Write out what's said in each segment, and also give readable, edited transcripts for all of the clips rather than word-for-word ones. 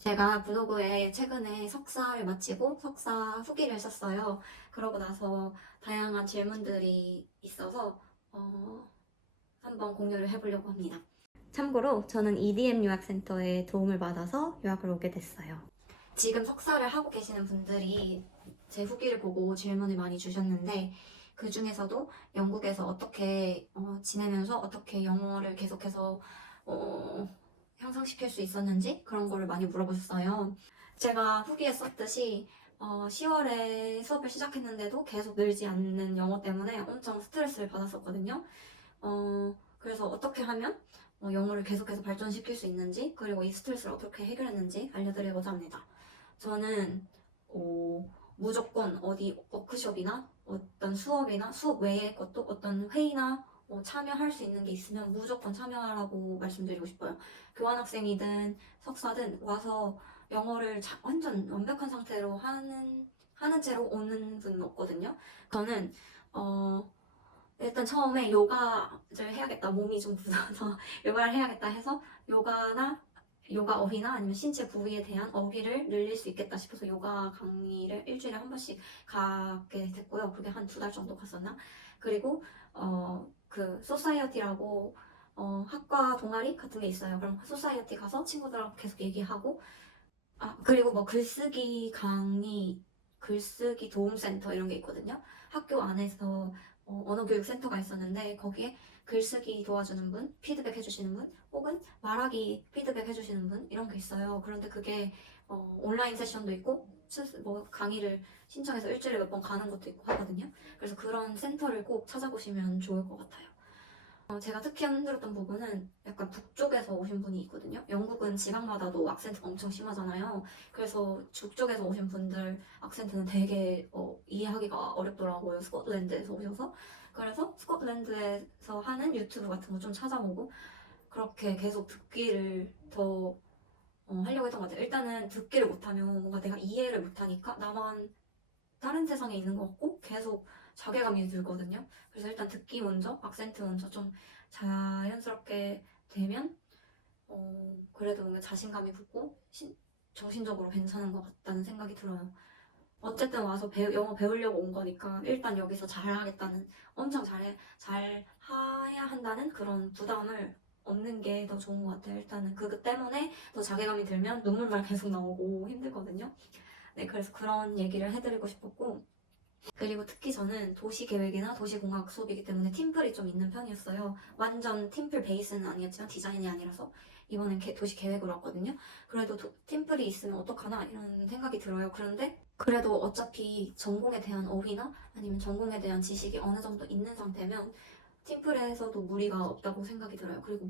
제가 블로그에 최근에 석사를 마치고 석사 후기를 썼어요. 그러고 나서 다양한 질문들이 있어서 한번 공유를 해보려고 합니다. 참고로 저는 EDM 유학센터의 도움을 받아서 유학을 오게 됐어요. 지금 석사를 하고 계시는 분들이 제 후기를 보고 질문을 많이 주셨는데 그 중에서도 영국에서 어떻게 지내면서 어떻게 영어를 계속해서 향상시킬 수 있었는지 그런 거를 많이 물어보셨어요. 제가 후기에 썼듯이 10월에 수업을 시작했는데도 계속 늘지 않는 영어 때문에 엄청 스트레스를 받았었거든요. 그래서 어떻게 하면 영어를 계속해서 발전시킬 수 있는지 그리고 이 스트레스를 어떻게 해결했는지 알려드리고자 합니다. 저는 무조건 어디 워크숍이나 어떤 수업이나 수업 외의 것도 어떤 회의나 참여할 수 있는 게 있으면 무조건 참여하라고 말씀드리고 싶어요. 교환학생이든 석사든 와서 영어를 완전 완벽한 상태로 하는 채로 오는 분은 없거든요. 저는 일단 처음에 요가를 해야겠다. 몸이 좀 굳어서 요가를 해야겠다 해서 요가 어휘나 아니면 신체 부위에 대한 어휘를 늘릴 수 있겠다 싶어서 요가 강의를 일주일에 한 번씩 가게 됐고요. 그게 한 2달 정도 갔었나? 그리고 그 소사이어티라고 학과 동아리 같은 게 있어요. 그럼 소사이어티 가서 친구들하고 계속 얘기하고 그리고 뭐 글쓰기 강의, 글쓰기 도움센터 이런 게 있거든요. 학교 안에서 언어교육센터가 있었는데 거기에 글쓰기 도와주는 분, 피드백 해주시는 분, 혹은 말하기 피드백 해주시는 분 이런 게 있어요. 그런데 그게 온라인 세션도 있고 뭐 강의를 신청해서 일주일에 몇 번 가는 것도 있고 하거든요. 그래서 그런 센터를 꼭 찾아보시면 좋을 것 같아요. 제가 특히 힘들었던 부분은 약간 북쪽에서 오신 분이 있거든요. 영국은 지방마다도 악센트가 엄청 심하잖아요. 그래서 북쪽에서 오신 분들 악센트는 되게 이해하기가 어렵더라고요. 스코틀랜드에서 오셔서. 그래서 스코틀랜드에서 하는 유튜브 같은 거 좀 찾아보고 그렇게 계속 듣기를 더 하려고 했던 것 같아요. 일단은 듣기를 못하면 뭔가 내가 이해를 못하니까 나만 다른 세상에 있는 것 같고 계속 자괴감이 들거든요. 그래서 일단 듣기 먼저, 악센트 먼저 좀 자연스럽게 되면 그래도 뭔가 자신감이 붙고 정신적으로 괜찮은 것 같다는 생각이 들어요. 어쨌든 와서 영어 배우려고 온 거니까 일단 여기서 잘하겠다는 엄청 잘해야 한다는 그런 부담을 없는 게 더 좋은 것 같아요. 일단은 그것 때문에 더 자괴감이 들면 눈물만 계속 나오고 힘들거든요. 네, 그래서 그런 얘기를 해드리고 싶었고 그리고 특히 저는 도시계획이나 도시공학 수업이기 때문에 팀플이 좀 있는 편이었어요. 완전 팀플 베이스는 아니었지만 디자인이 아니라서 이번엔 도시계획으로 왔거든요. 그래도 팀플이 있으면 어떡하나 이런 생각이 들어요. 그런데 그래도 어차피 전공에 대한 어휘나 아니면 전공에 대한 지식이 어느 정도 있는 상태면 팀플에서도 무리가 없다고 생각이 들어요. 그리고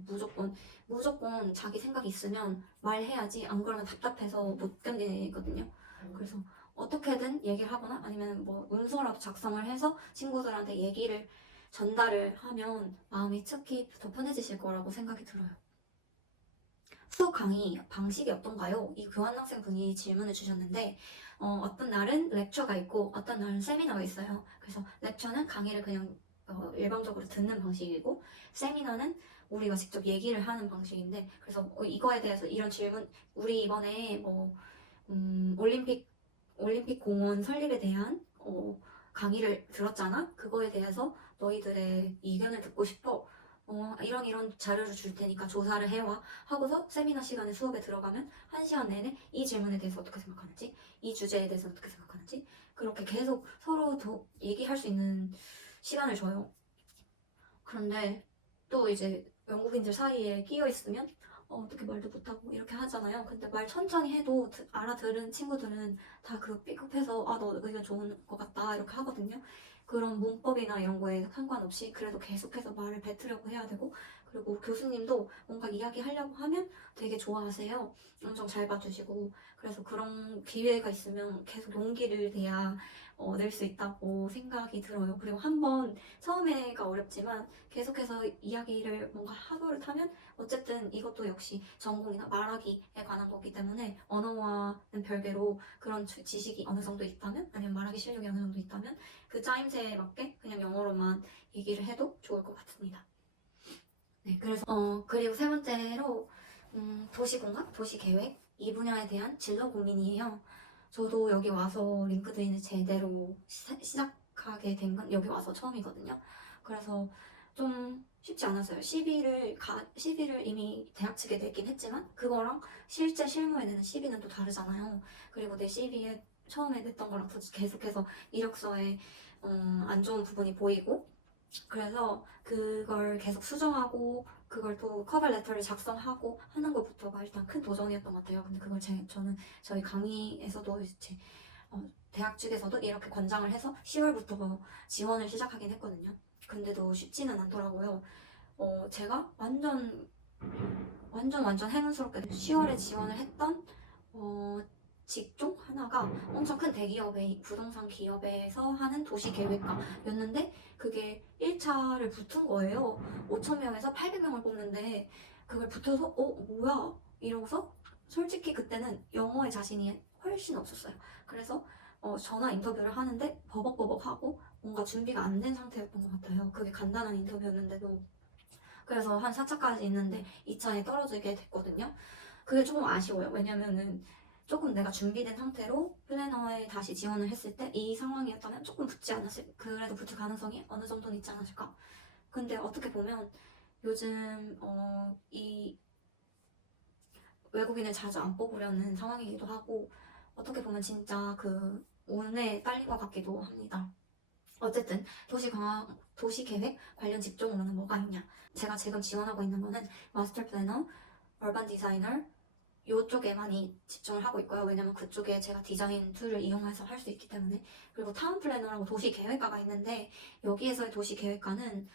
무조건 자기 생각이 있으면 말해야지 안 그러면 답답해서 못 견디거든요. 그래서 어떻게든 얘기를 하거나 아니면 뭐 문서라도 작성을 해서 친구들한테 얘기를 전달을 하면 마음이 특히 더 편해지실 거라고 생각이 들어요. 수업 강의 방식이 어떤가요? 이 교환학생 분이 질문을 주셨는데 어떤 날은 렉처가 있고 어떤 날은 세미나가 있어요. 그래서 렉처는 강의를 그냥 일방적으로 듣는 방식이고 세미나는 우리가 직접 얘기를 하는 방식인데 그래서 이거에 대해서 이런 질문 우리 이번에 뭐 올림픽 공원 설립에 대한 강의를 들었잖아. 그거에 대해서 너희들의 의견을 듣고 싶어. 이런 자료를 줄 테니까 조사를 해와 하고서 세미나 시간에 수업에 들어가면 1시간 내내 이 질문에 대해서 어떻게 생각하는지 이 주제에 대해서 어떻게 생각하는지 그렇게 계속 서로 더 얘기할 수 있는 시간을 줘요. 그런데 또 이제 영국인들 사이에 끼어 있으면 어떻게 말도 못하고 이렇게 하잖아요. 근데 말 천천히 해도 알아들은 친구들은 다 그 삐급해서 너 의견 좋은 것 같다 이렇게 하거든요. 그런 문법이나 이런 거에 상관없이 그래도 계속해서 말을 뱉으려고 해야 되고 그리고 교수님도 뭔가 이야기하려고 하면 되게 좋아하세요. 엄청 잘 봐주시고 그래서 그런 기회가 있으면 계속 용기를 내야 낼 수 있다고 생각이 들어요. 그리고 한번 처음에가 어렵지만 계속해서 이야기를 뭔가 하도를 타면 어쨌든 이것도 역시 전공이나 말하기에 관한 거기 때문에 언어와는 별개로 그런 지식이 어느 정도 있다면 아니면 말하기 실력이 어느 정도 있다면 그 짜임새에 맞게 그냥 영어로만 얘기를 해도 좋을 것 같습니다. 네, 그래서 그리고 세 번째로 도시공학, 도시계획 이 분야에 대한 진로 고민이에요. 저도 여기 와서 링크드인을 제대로 시작하게 된 건 여기 와서 처음이거든요. 그래서 좀 쉽지 않았어요. CV를 이미 대학 측에 냈긴 했지만 그거랑 실제 실무에 내는 CV는 또 다르잖아요. 그리고 내 CV에 처음에 냈던 거랑 계속해서 이력서에 안 좋은 부분이 보이고 그래서 그걸 계속 수정하고 그걸 또 커버 레터를 작성하고 하는 것부터가 일단 큰 도전이었던 것 같아요. 근데 그걸 저는 저희 강의에서도 이제 대학 측에서도 이렇게 권장을 해서 10월부터 지원을 시작하긴 했거든요. 근데도 쉽지는 않더라고요. 제가 완전 행운스럽게 10월에 지원을 했던 직종 하나가 엄청 큰 대기업의 부동산 기업에서 하는 도시계획과였는데 그게 1차를 붙은 거예요. 5,000명에서 800명을 뽑는데 그걸 붙어서 뭐야? 이러고서 솔직히 그때는 영어에 자신이 훨씬 없었어요. 그래서 전화 인터뷰를 하는데 버벅버벅하고 뭔가 준비가 안 된 상태였던 것 같아요. 그게 간단한 인터뷰였는데도. 그래서 한 4차까지 있는데 2차에 떨어지게 됐거든요. 그게 조금 아쉬워요. 왜냐면은 조금 내가 준비된 상태로 플래너에 다시 지원을 했을 때 이 상황이었다면 조금 그래도 붙을 가능성이 어느 정도는 있지 않았을까. 근데 어떻게 보면 요즘 이 외국인을 자주 안 뽑으려는 상황이기도 하고 어떻게 보면 진짜 그 운에 딸린 것 같기도 합니다. 어쨌든 도시계획 관련 직종으로는 뭐가 있냐. 제가 지금 지원하고 있는 거는 마스터 플래너, 얼반 디자이너 이쪽에 많이 집중을 하고 있고요. 왜냐면 그쪽에 제가 디자인 툴을 이용해서 할 수 있기 때문에. 그리고 타운 플래너라고 도시계획과가 있는데 여기에서의 도시계획과는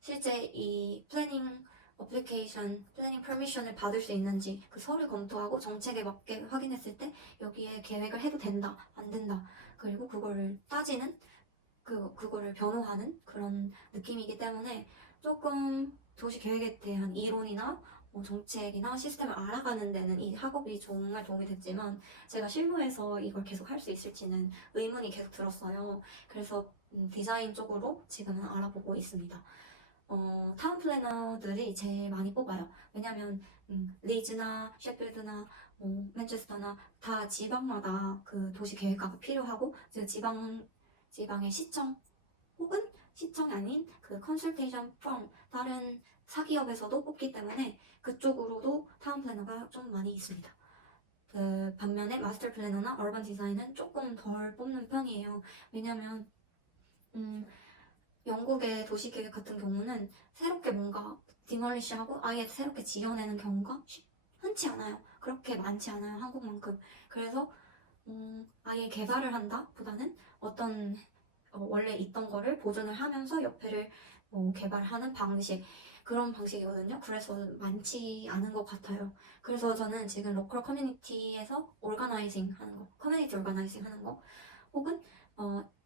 실제 이 플래닝 어플리케이션, 플래닝 퍼미션을 받을 수 있는지 그 서류 검토하고 정책에 맞게 확인했을 때 여기에 계획을 해도 된다, 안 된다. 그리고 그거를 따지는 그거를 변호하는 그런 느낌이기 때문에 조금 도시 계획에 대한 이론이나 정책이나 시스템을 알아가는 데는 이 학업이 정말 도움이 됐지만 제가 실무에서 이걸 계속 할 수 있을지는 의문이 계속 들었어요. 그래서 디자인 쪽으로 지금은 알아보고 있습니다. 타운 플래너들이 제일 많이 뽑아요. 왜냐면 리즈나 셰필드나 맨체스터나 다 지방마다 그 도시 계획과가 필요하고 지방의 시청 혹은 시청이 아닌 그 컨설테이션 펌 다른 사기업에서도 뽑기 때문에 그쪽으로도 타운 플래너가 좀 많이 있습니다. 그 반면에 마스터 플래너나 얼반 디자인은 조금 덜 뽑는 편이에요. 왜냐면 영국의 도시계획 같은 경우는 새롭게 뭔가 디멀리시하고 아예 새롭게 지어내는 경우가 흔치 않아요. 그렇게 많지 않아요. 한국만큼. 그래서 아예 개발을 한다 보다는 어떤 원래 있던 거를 보존을 하면서 옆에를 개발하는 그런 방식이거든요. 그래서 많지 않은 것 같아요. 그래서 저는 지금 로컬 커뮤니티에서 오르가나이징 하는 거, 커뮤니티 오르가나이징 하는 거, 혹은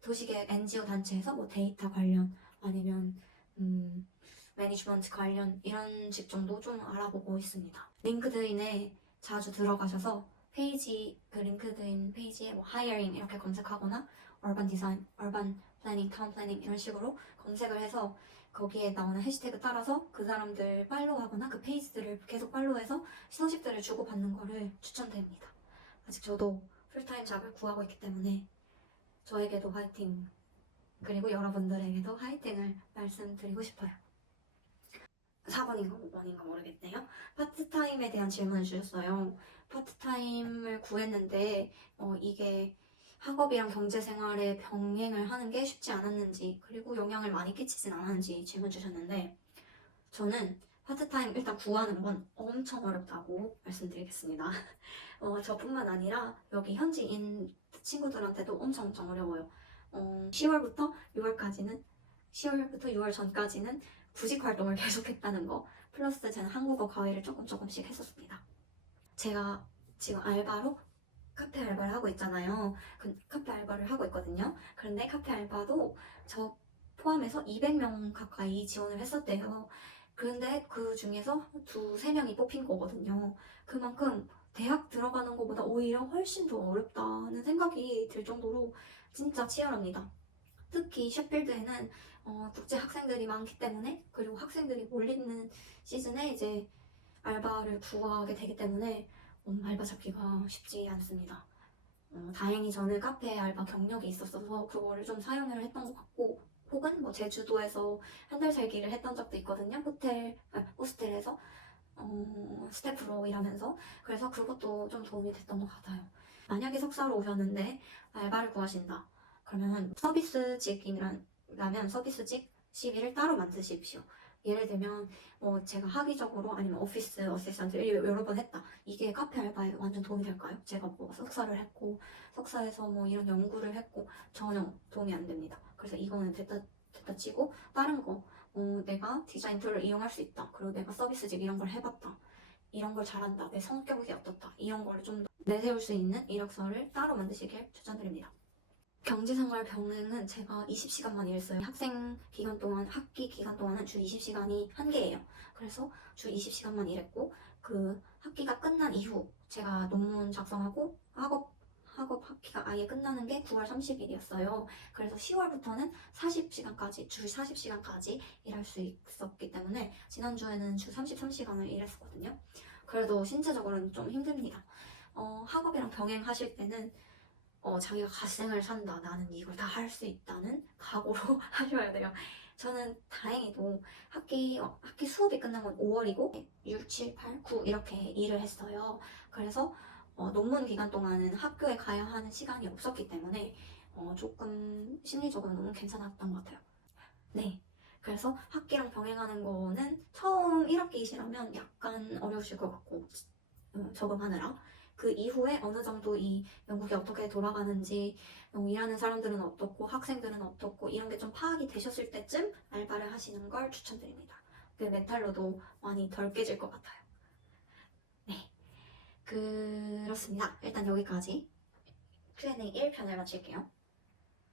도시계획 NGO 단체에서 뭐 데이터 관련 아니면 매니지먼트 관련 이런 직종도 좀 알아보고 있습니다. 링크드인에 자주 들어가셔서 그 링크드인 페이지에 뭐 하이어링 이렇게 검색하거나 얼반 디자인, 얼반 플래닝, 타운 플래닝 이런 식으로 검색을 해서 거기에 나오는 해시태그 따라서 그 사람들 팔로우하거나 그 페이지들을 계속 팔로우해서 소식들을 주고받는 거를 추천드립니다. 아직 저도 풀타임 잡을 구하고 있기 때문에 저에게도 화이팅, 그리고 여러분들에게도 화이팅을 말씀드리고 싶어요. 4번인가 5번인가 모르겠네요. 파트타임에 대한 질문을 주셨어요. 파트타임을 구했는데 이게 학업이랑 경제생활에 병행을 하는 게 쉽지 않았는지 그리고 영향을 많이 끼치진 않았는지 질문 주셨는데 저는 파트타임 일단 구하는 건 엄청 어렵다고 말씀드리겠습니다. 저뿐만 아니라 여기 현지인 친구들한테도 엄청 어려워요. 10월부터 6월 전까지는 구직 활동을 계속했다는 거 플러스 저는 한국어 과외를 조금씩 했었습니다. 제가 지금 알바로 카페 알바를 하고 있잖아요. 카페 알바를 하고 있거든요. 그런데 카페 알바도 저 포함해서 200명 가까이 지원을 했었대요. 그런데 그 중에서 2~3명이 뽑힌 거거든요. 그만큼 대학 들어가는 것보다 오히려 훨씬 더 어렵다는 생각이 들 정도로 진짜 치열합니다. 특히 셰필드에는 국제 학생들이 많기 때문에 그리고 학생들이 몰리는 시즌에 이제 알바를 구하게 되기 때문에 알바 잡기가 쉽지 않습니다. 다행히 저는 카페 알바 경력이 있었어서 그거를 좀 사용을 했던 것 같고, 혹은 뭐 제주도에서 한 달 살기를 했던 적도 있거든요. 호스텔에서 스태프로 일하면서. 그래서 그것도 좀 도움이 됐던 것 같아요. 만약에 석사로 오셨는데 알바를 구하신다. 그러면 서비스직이라면 서비스직 CV를 따로 만드십시오. 예를 들면 제가 학위적으로 아니면 오피스 어시스턴트를 여러 번 했다. 이게 카페 알바에 완전 도움이 될까요? 제가 뭐 석사를 했고 석사에서 뭐 이런 연구를 했고 전혀 도움이 안 됩니다. 그래서 이거는 됐다 치고 다른 거 내가 디자인 툴을 이용할 수 있다. 그리고 내가 서비스직 이런 걸 해봤다. 이런 걸 잘한다. 내 성격이 어떻다. 이런 거를 좀 더 내세울 수 있는 이력서를 따로 만드시길 추천드립니다. 경제생활 병행은 제가 20시간만 일했어요. 학생 기간 동안, 학기 기간 동안은 주 20시간이 한계예요. 그래서 주 20시간만 일했고, 그 학기가 끝난 이후 제가 논문 작성하고 학업 학기가 아예 끝나는 게 9월 30일이었어요. 그래서 10월부터는 40시간까지, 주 40시간까지 일할 수 있었기 때문에 지난주에는 주 33시간을 일했었거든요. 그래도 신체적으로는 좀 힘듭니다. 학업이랑 병행하실 때는 자기가 갓생을 산다. 나는 이걸 다 할 수 있다는 각오로 하셔야 돼요. 저는 다행히도 학기 수업이 끝난 건 5월이고 6, 7, 8, 9 이렇게 일을 했어요. 그래서 논문 기간 동안은 학교에 가야 하는 시간이 없었기 때문에 조금 심리적으로 너무 괜찮았던 것 같아요. 네. 그래서 학기랑 병행하는 거는 처음 1학기이시라면 약간 어려우실 것 같고 적응하느라 그 이후에 어느 정도 이 영국이 어떻게 돌아가는지 일하는 사람들은 어떻고 학생들은 어떻고 이런 게 좀 파악이 되셨을 때쯤 알바를 하시는 걸 추천드립니다. 그 멘탈로도 많이 덜 깨질 것 같아요. 네, 그렇습니다. 일단 여기까지 Q&A 1편을 마칠게요.